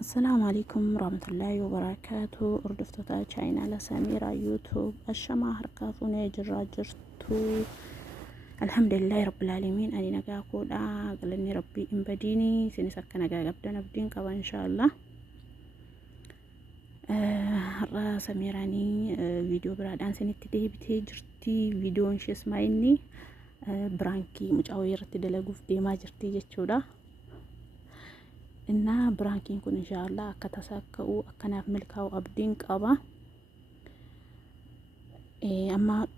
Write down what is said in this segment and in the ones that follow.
السلام عليكم ورحمة الله وبركاته. أردفتها تشاينا لسميرة يوتيوب الشما هركاتوني جرا جرتو. الحمد لله رب العالمين. أني نجاكو قالني ربي إن بديني سنسك نجا قبدا نبدين كوا إن شاء الله. سميراني فيديو برادان سنتي بتي جرتي فيديو إنش اسمعيني برانكي مجاوير تدلقوا في ديما جرتي جتشودا. إنها برانكين كون إن شاء الله كتساكو أكناف ملكاو أبدين قبا.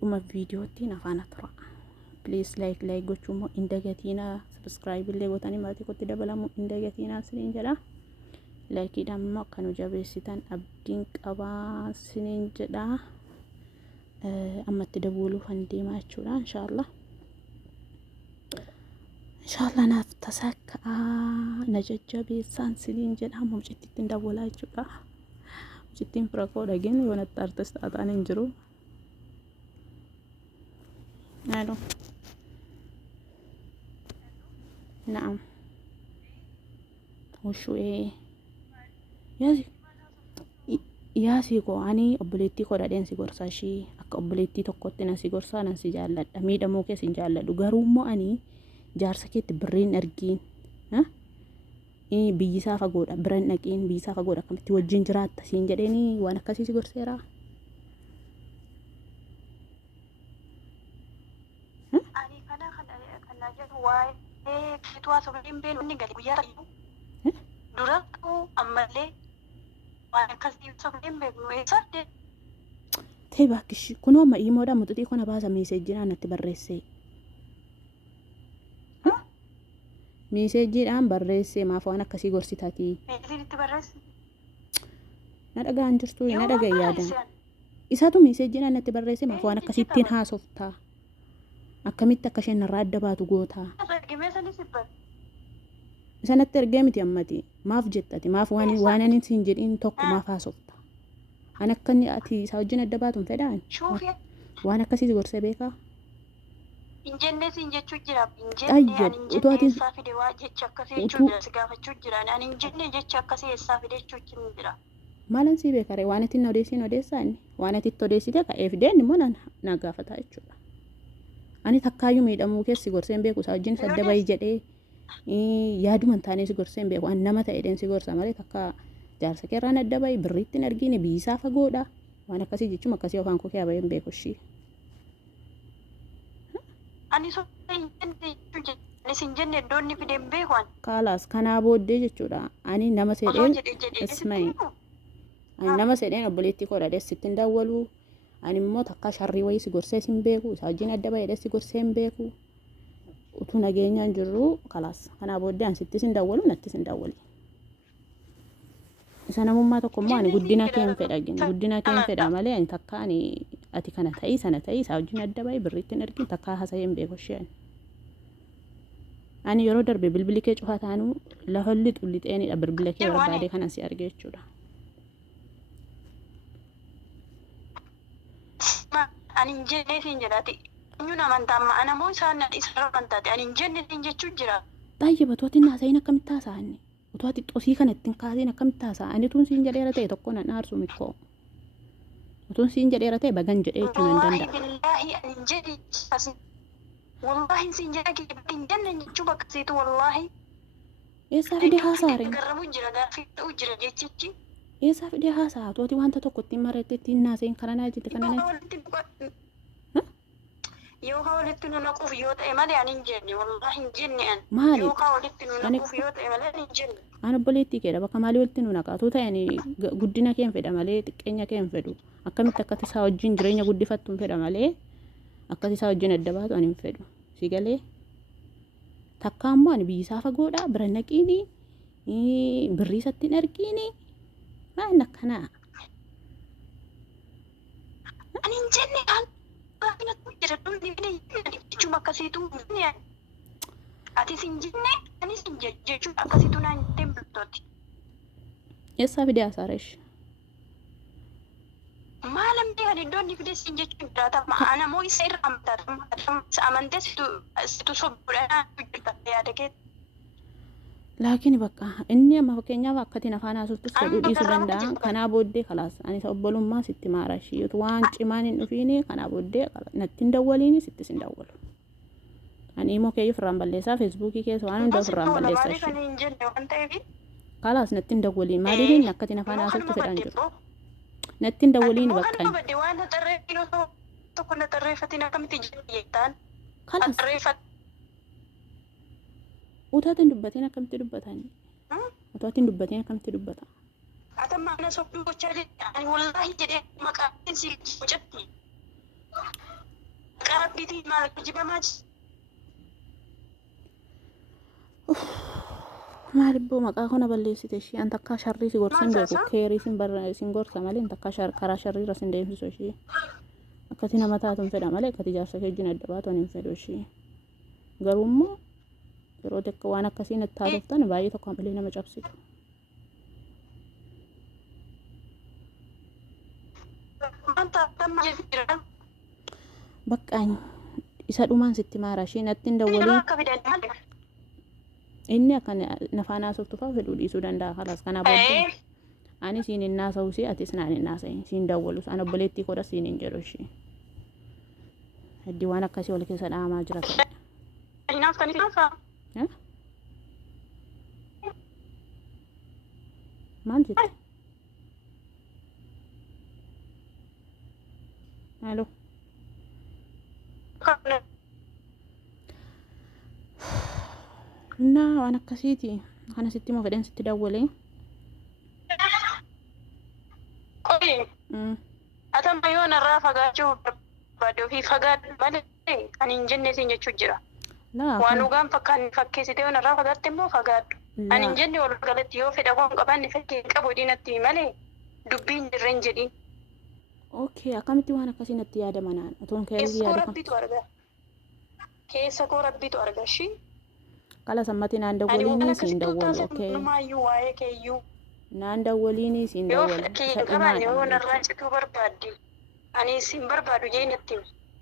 أما فيديو تي نفانا ترى بليز لايك قوتشومو إندجاتينا سبسكرايب اللي قوتاني ماتي كنت دبلامو إندجاتينا سنين جدا لايك دام كانوا جابيسيتان أبدين قبا سنين جدا. أما تدبولو فندي ما تشولا إن شاء الله إن شاء الله نفتسك نججا بيسان سنين جدا هم مجتين دبولا جدا مجتين براكو لجين يونا تارتست أتان انجرو ألو نعم وشو ياسي كو أني أبليتي كو دادين سيغورساشي أك أبليتي توكوتي نان سيغورسا نان سيجالد أميدا موكي سيجالد غارومو أني جارسكيت برين أرجين ها بيسا فغودا برين نقين بيسا فغودا كمتي وجين جرات سين جديني وانا كاسي سيغورسيرا أني كنا جد واي كتوا سبلين بين وني قالي بيارا دراتو أمالي وانا كاسي سبلين بين ويساد تيبا كش كنوا ما يمودا متتي كنا بازا ميسجينا نتبرسي ميسجيدان برسي ما فوانا كاسي غورسيتاتي ميسجي تبرس ندغا انجرتو ندغا يادان إساتو ميسجينا نتبرسي ما فوانا كاسيتين هاسوفتا أكملت كشين الرادة باتو غوتا سنة ترجمتي أمتي ما فجتتي ما فواني وانا نسينجر إن توكو ما فاسوفتا أنا كني أتي ساوجين الدباتون فدان شوفي وانا كاسي غورسي بيكا إنجنة سينجة شجرة إنجنة أنا إنجنة سافي دوا جتشا كسي شجرة سقافة شجرة أنا إنجنة جتشا كسي سافي دوا شجرة مالن سي بيكاري وانا تنوديسي نوديساني وانا تتوديسي تكا إفدين مونا ناقافة يجولا أني تكايو ميدامو كيسي غورسين بيكو ساوجين سادة باي جدي yaadu mantaane si gorseen beeku an nama ta'edeen si gorsa malee takka jaarsa keerraan adda bayi birriittiin argine biisaa fagoodha waan akkasii jechuun akkasii afaan koo kee abayeen beeku ishii ani so injenne doonni fideen beekuan kaalaas kanaa booddee jechuudha ani nama sedheen ismaa'il ani nama sedheen obboleettii koo dhadhees sittiin daawwalu ani immoo takka sharrii wayii si gorsee sin beeku isaa wajjin adda bayedee si gorsee hin beeku utuu nageenyaan jirru kalaas kanaa booddee an sitti sin daawwalu natti sin daawwali isa namummaa tokko immoo ani guddina kee hin fedhagin guddina kee hin fedha malee ani takka ani ati kana ta'ii sana ta'ii isaa wajjin adda bayii birriittiin argin takka haasa'ee hin beeku isheen ani yeroo darbe bilbili kee cufaa taanuu lafa lixeenidha bilbila kee barbaadee kanan si arge jechuudha ani injenne siin jedhati nyuna mantama ana mo sana isra mantati ani injenne siin jechuu jira baay'ee batootiin haasa'in akkamitti haasa'anni utuu ati xosii kana ittiin kaasiin akkamitti haasa'ani tuun siin jedheera ta'e tokko nan aarsu mikkoo utuun siin jedheera ta'e bagan jedhee jechuu nan danda'a wallahi ani injenne wallahi siin jedhaki injenne jechuu bakkasiitu wallahi eessaa fidee haasaare garramu jira gaaffii ta'u jira jechichi eessaa fidee haasa'a tooti wanta tokko ittiin mareetti ittiin naaseen kananaa jette kananaa yoo hawlitti nu naquuf yoo ta'e malee ani hin jenne wallahi hin jenne an maali yoo hawlitti nu naquuf yoo ta'e malee hin jenne an obboleettii keedha bakka maalii walitti nu naqaatu ta'ani guddina kee hin fedha malee xiqqeenya kee hin fedhu akkamitti akkati isaa wajjin jireenya guddifattu hin fedha malee akkati isaa wajjin adda baatu ani hin fedhu si galee takka ammoo ani biyyisaa fagoodha bira naqiini birrii isatti hin argiini maan akkanaa ani hin jenne an baay'ina jira dhumni fide jechuun akkasiitu ati sin jenne ani sin jechuun akkasiitu naan jetteen bultooti eessaa fidee haasareesh maalam deehan iddoonni fide sin jechuun jiraatama ana moo isa irra amantee situ sobbuudhaan jirta yaada kee laakiin bakka inni amma fakkeenyaaf akkati nafanaa suttus fedhuu dhiisuu danda'a kanaa booddee kalaas ani isa obbolummaa sitti maarashii waan cimaan hin dhufiini kanaa booddee natti hin dawwaliini sittis hin dawwalu ani immoo keeyyuu firraan balleessaa feesbuukii keessa waan hunda firraan balleessaa shi kalaas natti hin dawwaliin maaliin akkati nafanaa suttu fedhan jiru natti hin dawwaliin bakka tokko na tarreeffatiin akkamitti jettaan kalaas utaatiin dubbateen akkamitti dubbatanii utaatiin dubbateen akkamitti dubbata atamma ana sokkuu gochaa ani wallahi jedhee maqaan si hojjetti qarabbiitii maal jibamaa maalibboo maqaa kana balleessite ishee an takkaa sharrii si gorsan beeku keerii sin gorsa malee an takkaa karaa sharriirra sin deemsisu ishee akkati nama taatuun fedha malee akkati jaarsa kee wajjin adda baatuun hin fedhu ishee garuummoo yeroo tokko waan akkasii natti taasiftan baay'ee tokko malee nama cabsitu. Baqqaan isa dhumaan sitti maara ishee natti hin dawwaliin inni akka nafanaa softu fa'aa fedhuu dhiisuu danda'a kalaas kanaa booddee ani siin hin naasa'u si atis naan hin naasa'in siin dawwalus an obboleettii kodha siin hin jedhu ishee heddii waan akkasii wal keessa dhaamaa jira ta'e. maal jette halo naa waan akkasiiti kana sitti moo fedhan sitti dawwalee atamma yoo narraa fagaachuu barbaade ofii fagaadhu malee ani hin jenne siin jechuu jira waan dhugaan fakkeessite yoo narraa fagaatte immoo fagaadhu ani hin jenne wal galatti yoo fedha waan qabaanne fakkii qabu diinatti malee dubbiin jirre hin jedhin. Okay, akkamitti waan akkasii natti yaadamanaan atoon keessa yaadu keessa koo rabbitu arga shi kala sammati naan dawwaliini siin dawwalu okay numaayyuu waa'ee keeyyuu naan dawwaliini siin dawwalu qabaanne yoo narraa cituu barbaadde ani siin barbaadu jeenatti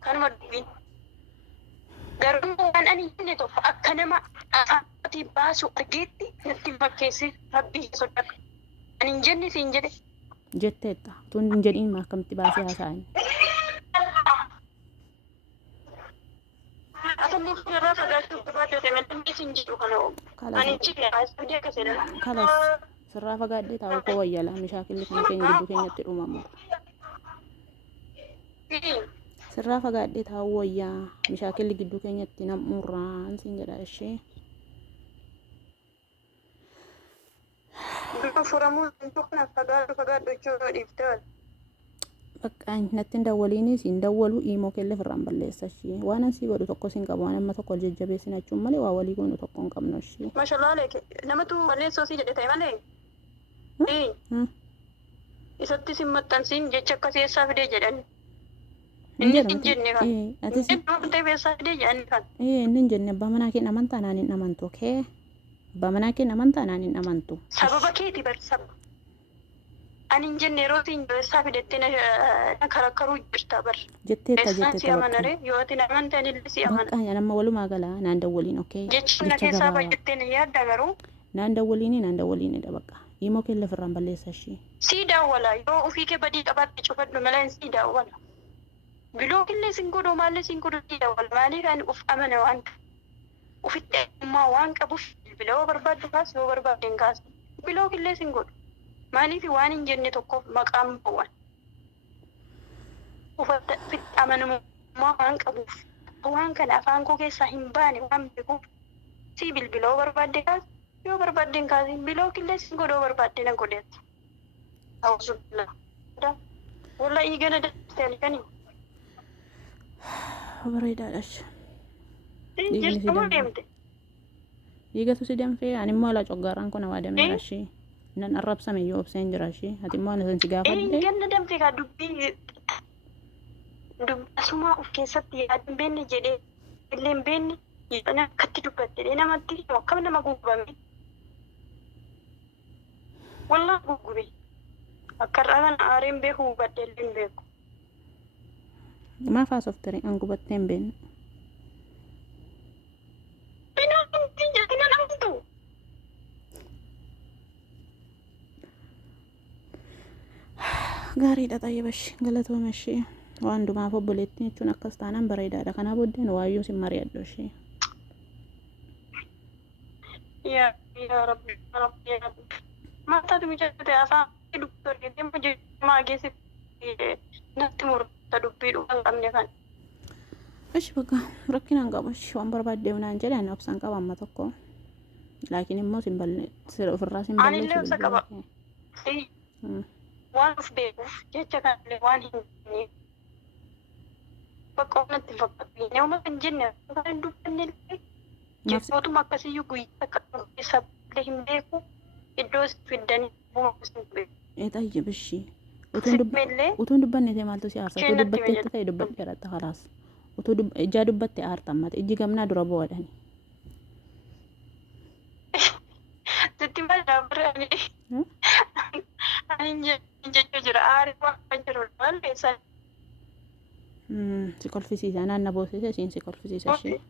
kanuma dubbiin garuu waan ani jenne tokko akka nama afaatti baasu argeetti natti fakkeessi rabbii sodaadha ani hin jenne siin jedhe jetteetta tun hin jedhiin maa akkamitti baasee haasa'an kalas sirraa fagaadhee taa'u koo wayyala mishaakilli kan keenya gidduu keenyatti dhumamu sirraa fagaadhee taa'u wayyaa mishaakilli gidduu keenyatti nam'urraan siin jedha ishee baqqaan natti hin dawwaliini siin dawwalu imoo kelle firraan balleessa ishee waan asii godhu tokko siin qabu waan amma tokko jajjabeessin achuun malee waa walii goonu tokko hin qabnu ishee mashallah namatu balleessoo sii jedhe ta'e malee isatti sin maxxansiin jecha akkasii eessaa fidee jedhan inni hin jenne kan inni ta'e eessaa fidee jedhan kan inni hin jenne abbaa manaa keenya amantaa naan hin amantu okay abbaa manaa keenya amantaa naan hin amantu sababa keeti bar sababa ani hin jenne yeroo siin eessaa fidettee na karakkaruu jirta bar jetteetta si amanare yoo ati amantaan illee si amana baqqaan amma walumaa galaa naan dawwaliin okay jechuun na keessaa baay'attee na yaadda garuu naan dawwaliini dha bakka imoo kelle firraan balleessa ishee si daawwala yoo ofii kee badii qabaatti cufadhu malee si daawwala biloo killee sin godhoo maallee sin godhuu si daawwala maaliif ani uf amana waan ufitti ammaa waan qabuuf biloo barbaaddu kaas yoo barbaadden kaas biloo killee sin godhu maaliif waan hin jenne tokkoof maqaan bawwan ufitti amanamummaa waan qabuuf waan kana afaan koo keessaa hin baane waan beekuuf si bilbiloo barbaadde kaas yoo barbaadden kaas biloo killee sin godhoo barbaadde na godhetti awwaasuudha walla igana daftee kani bareedaadhash dhiigatu si danfee ani immoo ala coggaarraan kun waadameera ishee nan arrabsame yoo obseen jira ishee ati immoo ana san si gaafadde ganna damfee kaa dubbii asumaa of keessatti yaadin beenne jedhee illee hin beenne akkatti dubbatte namatti akkam nama gugubame wallaa gugube akka irraa kana aareen beeku hubadde illee hin beeku maaf haasoftere an gubattee hin beenne gaariidha xayyibashi galatooma ishee waan dumaaf obboleettiin jechuun akkas taanaan bareedaadha kanaa booddeen waayyuu sin mari'adhu ishee yaa rabbi yaa rabbi maataatu mijate asaa dubbii argitee majeemaa geessitti natti murta dubbii dhugaa qabne kan ishi bakka rakkinaan qabu ishi waan barbaaddeef naan jedhe ani obsan qaba amma tokko laakiin immoo sin balle sira ofirraa sin balle anillee obsa qaba waan uf beekuuf jecha kanallee waan hin bakka natti fakkaatu nama kan jenne kan hin dubbanne jibbootuma akkasiyyuu guyyaa akka sablee hin beeku iddoo fiddanii buusuun beeku. Xayyibashi utuun dubbanne ta'e maaltu si aarsa utuu dubbatteetti ta'e dubbadheera khalaas utuu ijaa dubbatte aarta ammata ijji gamnaa dura boodani. Sitti maal dhaabbatani? Ani jechuu jira aarii waan jiru balleessan. Si kolfisiisa naanna boosise siin si kolfisiisa ishee.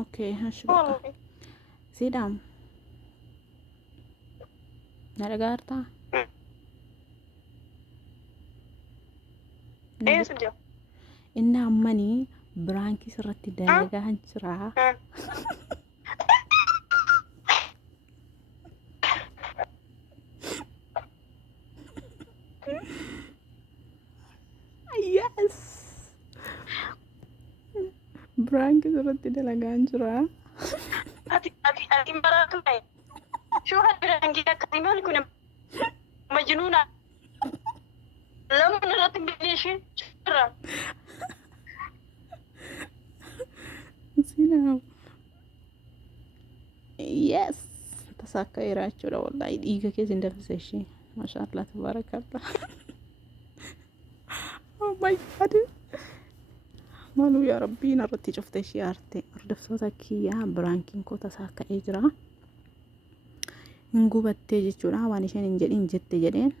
Okay, hash bakka. Sidam. Naragarta. Sudah. Inna ammani birankii sirratti dalagaa jira. Yes. Birankii sirratti dalagaa jira. Ati maratu dai. Shoo had birankii akkasii maal kun majnuuna. Lamun irratti bilishin jira. Sinaa. Yes. Tasakka iraachuudha wallahi dhiiga keessa hin dafise ishee. Mashallah tabarakallah. Oh my god. Malu yaa rabbii narratti cuftee ishee aarte. Hordoftoota kiyyaa biraankiin koo tasakka jira. Hin gubattee jechuudha waan isheen hin jedhin jette jedheen.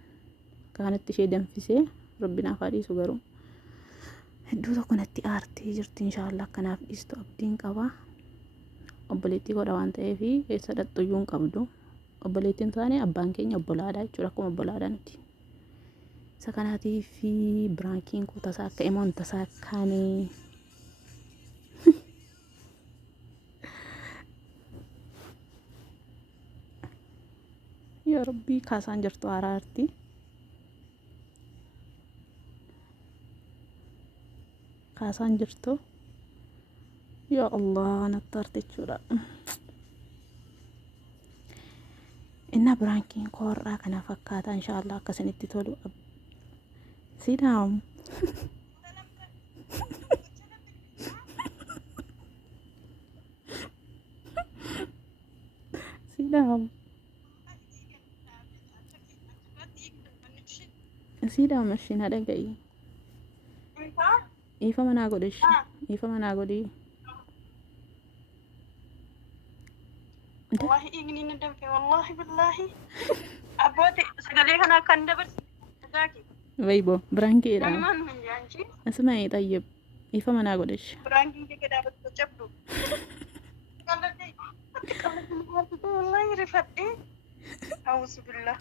Kanatti ishee danfisee rabbinaaf haadhiisu garuu hedduu tokko natti aartee jirti inshaallah kanaaf dhiistu abdiin qaba obboleettii godha waan ta'eef eessa dhaxxuyyuu hin qabdu obboleettiin taane abbaan keenya obbolaadha jechuudha akkuma obbolaadha nuti isa kanaatiif biraankiin koo tasaa akka imoon tasaa akkaanii yaa rabbii kaasaan jirtu araarti. Kaasaan jirtu ya Allah nattarti jechuudha inna biraankiin koorraa kana fakkaata inshaallah akkasinitti tolu sidam sidam sidam mashina dhaga'i Ifa mana godhish. Ifa mana godhi. Wallahi igni nadamfe wallahi billahi. Abbooti sagalee kana kan dabarsi. Daaki. Vaybo birankii dha. Namaan hin jaanchi. Asma'i tayyib. Ifa mana godhish. Birankii kee dhaabatu cabdu. Wallahi rifadhe. Auzu billah.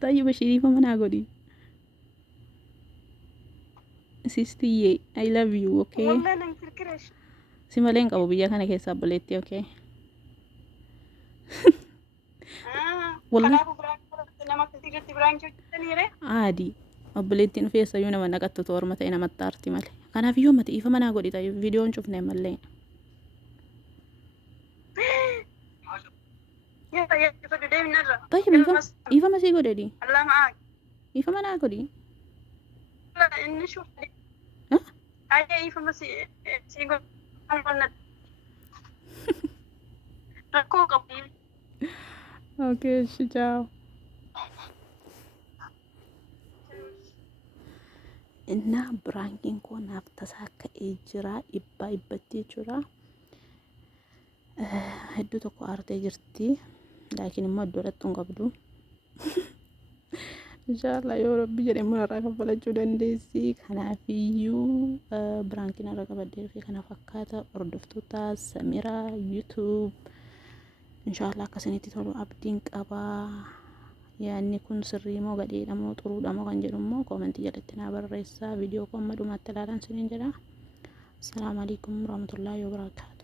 Tayyib ishii ifa mana godhi. Sistiye, I love you, okay? Wallahi nang kirkiresh. Si maleen qabu biyya kana keessa obboleetti, okay? Wallahi nama keessatti biraanchii hojjetaniire. Aadi. Obboleettiin dhufeessa yoo nama naqattu toorma ta'e namatti aarti malee. Kanaaf iyyuu mati ifa manaa godhi ta'e viidiyoon cufnee malee. Tayyib ifa masii godhedi. Allah ma'aa. Ifa manaa godhi. Inni shufti. Aja ifa masih sigo angkot. Aku kapil. Okay, ciao. Inna biraankiin koo naaf tasaa ka'ee jira dhibbaa dhibbatti jechuudha. Hedduu tokko aartee jirti laakiin immoo iddoo dhattuun qabdu. Inshallah yoo rabbi jedhe munarraa kaffalachuu dandeessi. Kanaafiyyuu biraankiin irra qabadee fi kana fakkaata hordoftoota Samiraa YouTube inshallah akkasinitti tolu abdiin qabaa. Yaanni kun sirrii moo gadheedha moo xuruudha moo kan jedhu immoo koomentii jalatti naa barreessaa. Viidiyoo koo amma dhumaatti ilaalan siniin jedha. Assalaamu alaikum warahmatullahi wabarakatuh.